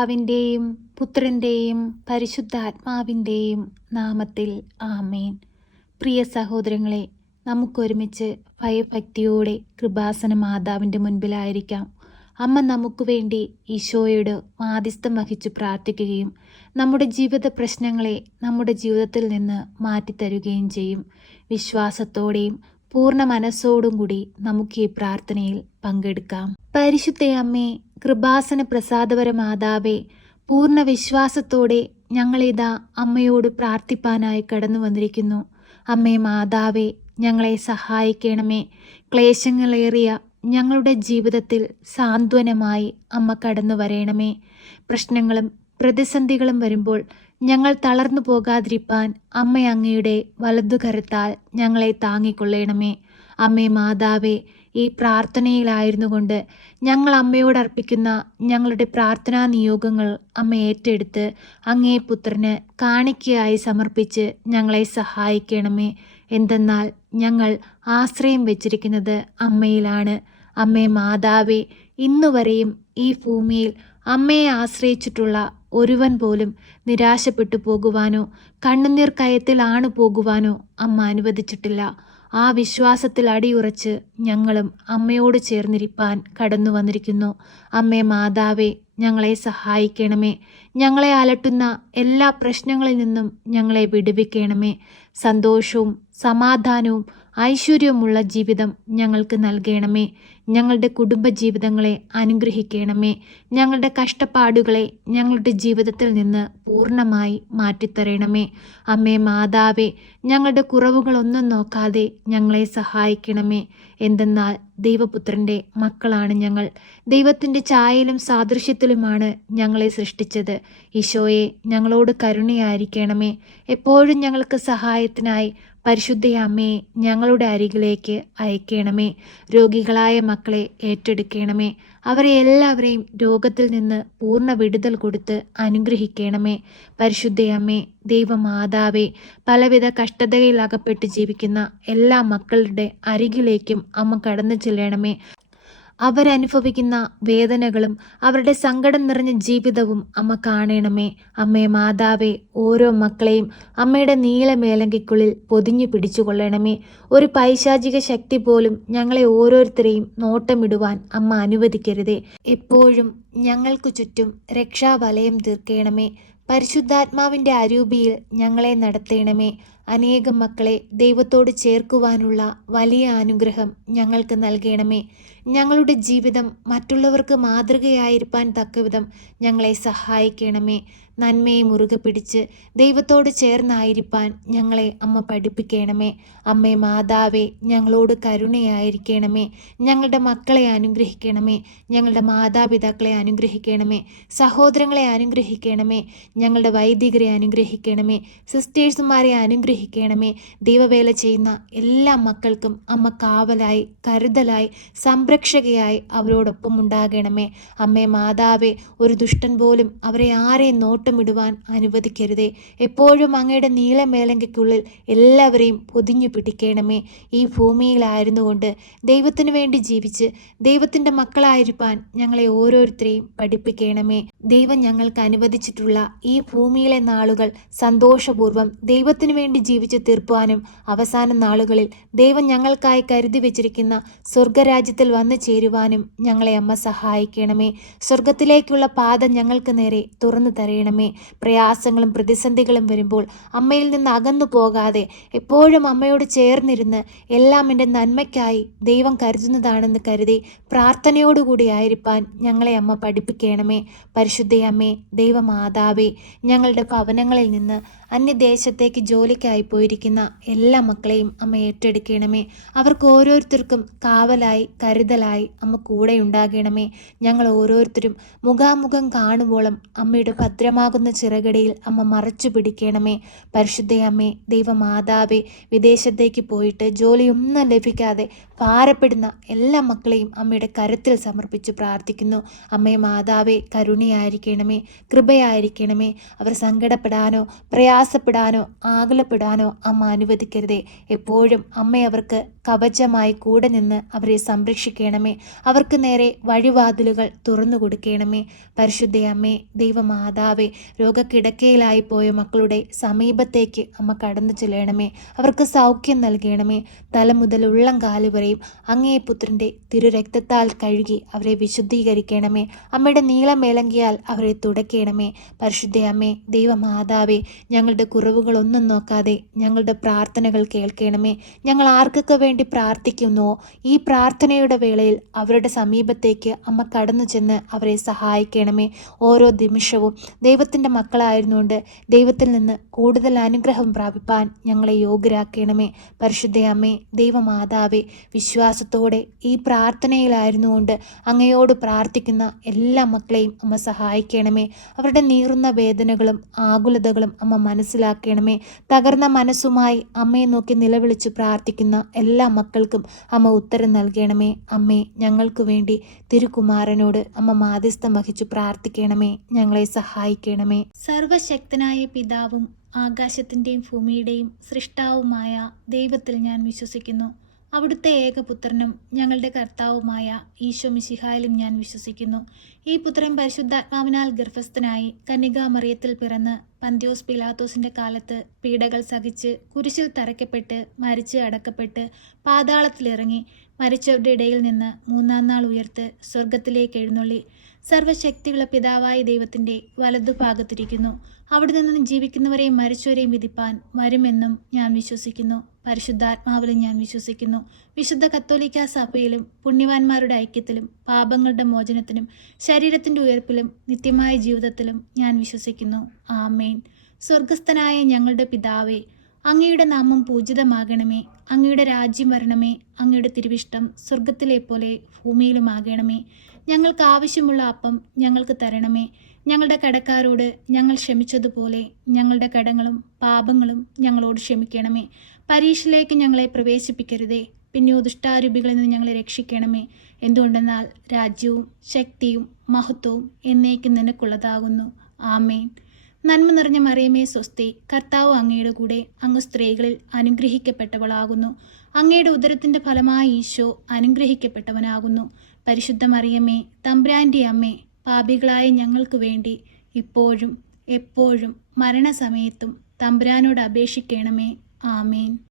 പിതാവിൻ്റെയും പുത്രൻ്റെയും പരിശുദ്ധാത്മാവിൻ്റെയും നാമത്തിൽ ആമേൻ. പ്രിയ സഹോദരങ്ങളെ, നമുക്കൊരുമിച്ച് ഭയഭക്തിയോടെ കൃപാസന മാതാവിൻ്റെ മുൻപിലായിരിക്കാം. അമ്മ നമുക്ക് വേണ്ടി ഈശോയോട് മാധ്യസ്ഥം വഹിച്ച് പ്രാർത്ഥിക്കുകയും നമ്മുടെ ജീവിത പ്രശ്നങ്ങളെ നമ്മുടെ ജീവിതത്തിൽ നിന്ന് മാറ്റിത്തരുകയും ചെയ്യും. വിശ്വാസത്തോടെയും പൂർണ്ണ മനസ്സോടും കൂടി നമുക്ക് ഈ പ്രാർത്ഥനയിൽ പങ്കെടുക്കാം. പരിശുദ്ധ അമ്മേ, കൃപാസന പ്രസാദപര മാതാവേ, പൂർണ്ണ വിശ്വാസത്തോടെ ഞങ്ങളിതാ അമ്മയോട് പ്രാർത്ഥിപ്പാനായി കടന്നു വന്നിരിക്കുന്നു. അമ്മേ മാതാവേ, ഞങ്ങളെ സഹായിക്കണമേ. ക്ലേശങ്ങളേറിയ ഞങ്ങളുടെ ജീവിതത്തിൽ സാന്ത്വനമായി അമ്മ കടന്നു വരയണമേ. പ്രശ്നങ്ങളും പ്രതിസന്ധികളും വരുമ്പോൾ ഞങ്ങൾ തളർന്നു പോകാതിരിപ്പാൻ അമ്മ അങ്ങയുടെ വലതുകരത്താൽ ഞങ്ങളെ താങ്ങിക്കൊള്ളണമേ. അമ്മേ മാതാവേ, ഈ പ്രാർത്ഥനയിലായിരുന്നു കൊണ്ട് ഞങ്ങൾ അമ്മയോട് അർപ്പിക്കുന്ന ഞങ്ങളുടെ പ്രാർത്ഥനാ നിയോഗങ്ങൾ അമ്മ ഏറ്റെടുത്ത് അങ്ങേ പുത്രന് കാണിക്കയായി സമർപ്പിച്ച് ഞങ്ങളെ സഹായിക്കണമേ. എന്തെന്നാൽ ഞങ്ങൾ ആശ്രയം വെച്ചിരിക്കുന്നത് അമ്മയിലാണ്. അമ്മേ മാതാവേ, ഇന്നുവരെയും ഈ ഭൂമിയിൽ അമ്മയെ ആശ്രയിച്ചിട്ടുള്ള ഒരുവൻ പോലും നിരാശപ്പെട്ടു പോകുവാനോ കണ്ണുനീർ കയത്തിലാണ് പോകുവാനോ അമ്മ അനുവദിച്ചിട്ടില്ല. ആ വിശ്വാസത്തിൽ അടിയുറച്ച് ഞങ്ങളും അമ്മയോട് ചേർന്നിരിപ്പാൻ കടന്നു വന്നിരിക്കുന്നു. അമ്മേ മാതാവേ, ഞങ്ങളെ സഹായിക്കണമേ. ഞങ്ങളെ അലട്ടുന്ന എല്ലാ പ്രശ്നങ്ങളിൽ നിന്നും ഞങ്ങളെ വിടുവിക്കണമേ. സന്തോഷവും സമാധാനവും ഐശ്വര്യവുമുള്ള ജീവിതം ഞങ്ങൾക്ക് നൽകണമേ. ഞങ്ങളുടെ കുടുംബജീവിതങ്ങളെ അനുഗ്രഹിക്കണമേ. ഞങ്ങളുടെ കഷ്ടപ്പാടുകളെ ഞങ്ങളുടെ ജീവിതത്തിൽ നിന്ന് പൂർണ്ണമായി മാറ്റിത്തരണമേ. അമ്മേ മാതാവേ, ഞങ്ങളുടെ കുറവുകളൊന്നും നോക്കാതെ ഞങ്ങളെ സഹായിക്കണമേ. എന്തെന്നാൽ ദൈവപുത്രൻ്റെ മക്കളാണ് ഞങ്ങൾ. ദൈവത്തിൻ്റെ ഛായയിലും സാദൃശ്യത്തിലുമാണ് ഞങ്ങളെ സൃഷ്ടിച്ചത്. ഈശോയെ, ഞങ്ങളോട് കരുണയായിരിക്കണമേ. എപ്പോഴും ഞങ്ങൾക്ക് സഹായത്തിനായി പരിശുദ്ധ അമ്മയെ ഞങ്ങളുടെ അരികിലേക്ക് അയക്കണമേ. രോഗികളായ മക്കളെ ഏറ്റെടുക്കണമേ. അവരെ എല്ലാവരെയും രോഗത്തിൽ നിന്ന് പൂർണ്ണ വിടുതൽ കൊടുത്ത് അനുഗ്രഹിക്കണമേ. പരിശുദ്ധ അമ്മേ, ദൈവമാതാവേ, പലവിധ കഷ്ടതയിൽ അകപ്പെട്ട് ജീവിക്കുന്ന എല്ലാ മക്കളുടെ അരികിലേക്കും അമ്മ കടന്നു ചെല്ലണമേ. അവരനുഭവിക്കുന്ന വേദനകളും അവരുടെ സങ്കടം നിറഞ്ഞ ജീവിതവും അമ്മ കാണണമേ. അമ്മേ മാതാവേ, ഓരോ മക്കളെയും അമ്മയുടെ നീലമേലങ്കിക്കുള്ളിൽ പൊതിഞ്ഞു പിടിച്ചുകൊള്ളണമേ. ഒരു പൈശാചിക ശക്തി പോലും ഞങ്ങളെ ഓരോരുത്തരെയും നോട്ടമിടുവാൻ അമ്മ അനുവദിക്കരുതേ. എപ്പോഴും ഞങ്ങൾക്ക് ചുറ്റും രക്ഷാവലയം തീർക്കണമേ. പരിശുദ്ധാത്മാവിൻ്റെ അരൂപിയിൽ ഞങ്ങളെ നടത്തണമേ. അനേകം മക്കളെ ദൈവത്തോട് ചേർക്കുവാനുള്ള വലിയ അനുഗ്രഹം ഞങ്ങൾക്ക് നൽകണമേ. ഞങ്ങളുടെ ജീവിതം മറ്റുള്ളവർക്ക് മാതൃകയായിരിക്കാൻ തക്കവിധം ഞങ്ങളെ സഹായിക്കണമേ. നന്മയെ മുറുകെ പിടിച്ച് ദൈവത്തോട് ചേർന്നായിരിക്കാൻ ഞങ്ങളെ അമ്മ പഠിപ്പിക്കണമേ. അമ്മേ മാതാവേ, ഞങ്ങളോട് കരുണയായിരിക്കണമേ. ഞങ്ങളുടെ മക്കളെ അനുഗ്രഹിക്കണമേ. ഞങ്ങളുടെ മാതാപിതാക്കളെ അനുഗ്രഹിക്കണമേ. സഹോദരങ്ങളെ അനുഗ്രഹിക്കണമേ. ഞങ്ങളുടെ വൈദികരെ അനുഗ്രഹിക്കണമേ. സിസ്റ്റേഴ്സുമാരെ അനുഗ്രഹിക്കണമേ. ദൈവവേല ചെയ്യുന്ന എല്ലാ മക്കൾക്കും അമ്മ കാവലായി, കരുതലായി, സംരക്ഷകയായി അവരോടൊപ്പം ഉണ്ടാകണമേ. അമ്മേ മാതാവേ, ഒരു ദുഷ്ടൻ പോലും അവരെ ആരെയും നോട്ടമിടുവാൻ അനുവദിക്കരുതേ. എപ്പോഴും അങ്ങയുടെ നീലമേലങ്കിക്കുള്ളിൽ എല്ലാവരെയും പൊതിഞ്ഞു പിടിക്കണമേ. ഈ ഭൂമിയിലായിരുന്നു കൊണ്ട് ദൈവത്തിനു വേണ്ടി ജീവിച്ച് ദൈവത്തിൻ്റെ മക്കളായിരിക്കാൻ ഞങ്ങളെ ഓരോരുത്തരെയും പഠിപ്പിക്കണമേ. ദൈവം ഞങ്ങൾക്ക് അനുവദിച്ചിട്ടുള്ള ഈ ഭൂമിയിലെ നാളുകൾ സന്തോഷപൂർവ്വം ദൈവത്തിനു വേണ്ടി ജീവിച്ച് തീർപ്പാനും അവസാന നാളുകളിൽ ദൈവം ഞങ്ങൾക്കായി കരുതി വെച്ചിരിക്കുന്ന സ്വർഗരാജ്യത്തിൽ വന്നു ചേരുവാനും ഞങ്ങളെ അമ്മ സഹായിക്കണമേ. സ്വർഗത്തിലേക്കുള്ള പാത ഞങ്ങൾക്ക് നേരെ തുറന്നു തരയണമേ. പ്രയാസങ്ങളും പ്രതിസന്ധികളും വരുമ്പോൾ അമ്മയിൽ നിന്ന് അകന്നു പോകാതെ എപ്പോഴും അമ്മയോട് ചേർന്നിരുന്ന് എല്ലാം എൻ്റെ നന്മയ്ക്കായി ദൈവം കരുതുന്നതാണെന്ന് കരുതി പ്രാർത്ഥനയോടുകൂടി ആയിരിക്കാൻ ഞങ്ങളെ അമ്മ പഠിപ്പിക്കണമേ. പരിശുദ്ധ അമ്മേ, ദൈവമാതാവേ, ഞങ്ങളുടെ ഭവനങ്ങളിൽ നിന്ന് അന്യദേശത്തേക്ക് ജോലിക്കായി പോയിരിക്കുന്ന എല്ലാ മക്കളെയും അമ്മ ഏറ്റെടുക്കണമേ. അവർക്ക് ഓരോരുത്തർക്കും കാവലായി, കരുതലായി അമ്മ കൂടെ ഉണ്ടാകണമേ. ഞങ്ങൾ ഓരോരുത്തരും മുഖാമുഖം കാണുമ്പോഴും അമ്മയുടെ ഭദ്രമാകുന്ന ചിറകടിയിൽ അമ്മ മറച്ചു പിടിക്കണമേ. പരിശുദ്ധ അമ്മേ, ദൈവമാതാവേ, വിദേശത്തേക്ക് പോയിട്ട് ജോലിയൊന്നും ലഭിക്കാതെ ഭാരപ്പെടുന്ന എല്ലാ മക്കളെയും അമ്മയുടെ കരത്തിൽ സമർപ്പിച്ച് പ്രാർത്ഥിക്കുന്നു. അമ്മേ മാതാവേ, കരുണയായിരിക്കണമേ, കൃപയായിരിക്കണമേ. അവർ സങ്കടപ്പെടാനോ പ്രയാസപ്പെടാനോ ആകുലപ്പെടാനോ അമ്മ അനുവദിക്കരുതേ. എപ്പോഴും അമ്മ അവർക്ക് കവചമായി കൂടെ നിന്ന് അവരെ സംരക്ഷിക്കണമേ. അവർക്ക് നേരെ വഴിവാതിലുകൾ തുറന്നു കൊടുക്കണമേ. പരിശുദ്ധയമ്മേ, ദൈവമാതാവേ, രോഗക്കിടക്കയിലായി പോയ മക്കളുടെ സമീപത്തേക്ക് അമ്മ കടന്നു ചെല്ലണമേ. അവർക്ക് സൗഖ്യം നൽകണമേ. തല മുതൽ ഉള്ളം കാല് വരെയും അങ്ങേ പുത്രൻ്റെ തിരുരക്തത്താൽ കഴുകി അവരെ വിശുദ്ധീകരിക്കണമേ. അമ്മയുടെ നീളമേലങ്കിയാൽ അവരെ തുടയ്ക്കണമേ. പരിശുദ്ധയമ്മേ, ദൈവമാതാവേ, ഞങ്ങളുടെ കുറവുകളൊന്നും നോക്കാതെ ഞങ്ങളുടെ പ്രാർത്ഥനകൾ കേൾക്കണമേ. ഞങ്ങൾ ആർക്കൊക്കെ വേണ്ടി പ്രാർത്ഥിക്കുന്നുവോ ഈ പ്രാർത്ഥനയുടെ വേളയിൽ അവരുടെ സമീപത്തേക്ക് അമ്മ കടന്നു ചെന്ന് അവരെ സഹായിക്കണമേ. ഓരോ നിമിഷവും ദൈവത്തിൻ്റെ മക്കളായിരുന്നുകൊണ്ട് ദൈവത്തിൽ നിന്ന് കൂടുതൽ അനുഗ്രഹം പ്രാപിപ്പാൻ ഞങ്ങളെ യോഗ്യരാക്കണമേ. പരിശുദ്ധയമ്മേ, ദൈവമാതാവേ, വിശ്വാസത്തോടെ ഈ പ്രാർത്ഥനയിലായിരുന്നുകൊണ്ട് അങ്ങയോട് പ്രാർത്ഥിക്കുന്ന എല്ലാ മക്കളെയും അമ്മ സഹായിക്കണമേ. അവരുടെ നീറുന്ന വേദനകളും ആകുലതകളും അമ്മ മനസ്സിലാക്കണമേ. തകർന്ന മനസ്സുമായി അമ്മയെ നോക്കി നിലവിളിച്ച് പ്രാർത്ഥിക്കുന്ന എല്ലാ മക്കൾക്കും അമ്മ ഉത്തരം നൽകണമേ. അമ്മേ, ഞങ്ങൾക്ക് വേണ്ടി തിരുകുമാരനോട് അമ്മ മാധ്യസ്ഥം വഹിച്ചു പ്രാർത്ഥിക്കണമേ. ഞങ്ങളെ സഹായിക്കണമേ. സർവശക്തനായ പിതാവും ആകാശത്തിൻ്റെയും ഭൂമിയുടെയും സൃഷ്ടാവുമായ ദൈവത്തിൽ ഞാൻ വിശ്വസിക്കുന്നു. അവിടുത്തെ ഏകപുത്രനും ഞങ്ങളുടെ കർത്താവുമായ ഈശോ മിശിഹായിലും ഞാൻ വിശ്വസിക്കുന്നു. ഈ പുത്രൻ പരിശുദ്ധാത്മാവിനാൽ ഗർഭസ്ഥനായി കന്യകാമറിയത്തിൽ പിറന്ന് പന്ത്യോസ് പിലാത്തോസിൻ്റെ കാലത്ത് പീഡകൾ സഹിച്ച് കുരിശിൽ തറയ്ക്കപ്പെട്ട് മരിച്ച് അടക്കപ്പെട്ട് പാതാളത്തിലിറങ്ങി മരിച്ചവരുടെ ഇടയിൽ നിന്ന് മൂന്നാം നാൾ ഉയർത്ത് സ്വർഗത്തിലേക്ക് എഴുന്നള്ളി സർവശക്തിയുള്ള പിതാവായ ദൈവത്തിൻ്റെ വലതുഭാഗത്തിരിക്കുന്നു. അവിടെ നിന്ന് ജീവിക്കുന്നവരെയും മരിച്ചവരെയും വിധിപ്പാൻ വരുമെന്നും ഞാൻ വിശ്വസിക്കുന്നു. പരിശുദ്ധാത്മാവിലും ഞാൻ വിശ്വസിക്കുന്നു. വിശുദ്ധ കത്തോലിക്കാ സഭയിലും പുണ്യവാന്മാരുടെ ഐക്യത്തിലും പാപങ്ങളുടെ മോചനത്തിനും ശരീരത്തിൻ്റെ ഉയർപ്പിലും നിത്യമായ ജീവിതത്തിലും ഞാൻ വിശ്വസിക്കുന്നു. ആമേൻ. സ്വർഗസ്ഥനായ ഞങ്ങളുടെ പിതാവേ, അങ്ങയുടെ നാമം പൂജിതമാകണമേ. അങ്ങയുടെ രാജ്യം വരണമേ. അങ്ങയുടെ തിരുവിഷ്ടം സ്വർഗത്തിലെ പോലെ ഭൂമിയിലുമാകണമേ. ഞങ്ങൾക്ക് ആവശ്യമുള്ള അപ്പം ഞങ്ങൾക്ക് തരണമേ. ഞങ്ങളുടെ കടക്കാരോട് ഞങ്ങൾ ക്ഷമിച്ചതുപോലെ ഞങ്ങളുടെ കടങ്ങളും പാപങ്ങളും ഞങ്ങളോട് ക്ഷമിക്കണമേ. പരീക്ഷയിലേക്ക് ഞങ്ങളെ പ്രവേശിപ്പിക്കരുതേ, പിന്നെയോ ദുഷ്ടാരൂപികളിൽ നിന്ന് ഞങ്ങളെ രക്ഷിക്കണമേ. എന്തുകൊണ്ടെന്നാൽ രാജ്യവും ശക്തിയും മഹത്വവും എന്നേക്കും നിനക്കുള്ളതാകുന്നു. ആമേൻ. നന്മ നിറഞ്ഞ മറിയമേ സ്വസ്തി, കർത്താവ് അങ്ങയുടെ കൂടെ, അങ്ങ് സ്ത്രീകളിൽ അനുഗ്രഹിക്കപ്പെട്ടവളാകുന്നു. അങ്ങയുടെ ഉദരത്തിൻ്റെ ഫലമായ ഈശോ അനുഗ്രഹിക്കപ്പെട്ടവനാകുന്നു. പരിശുദ്ധ മറിയമേ, തമ്പുരാൻ്റെ അമ്മേ, പാപികളായ ഞങ്ങൾക്ക് വേണ്ടി ഇപ്പോഴും എപ്പോഴും മരണസമയത്തും തമ്പുരാനോട് അപേക്ഷിക്കണമേ. ആമേൻ.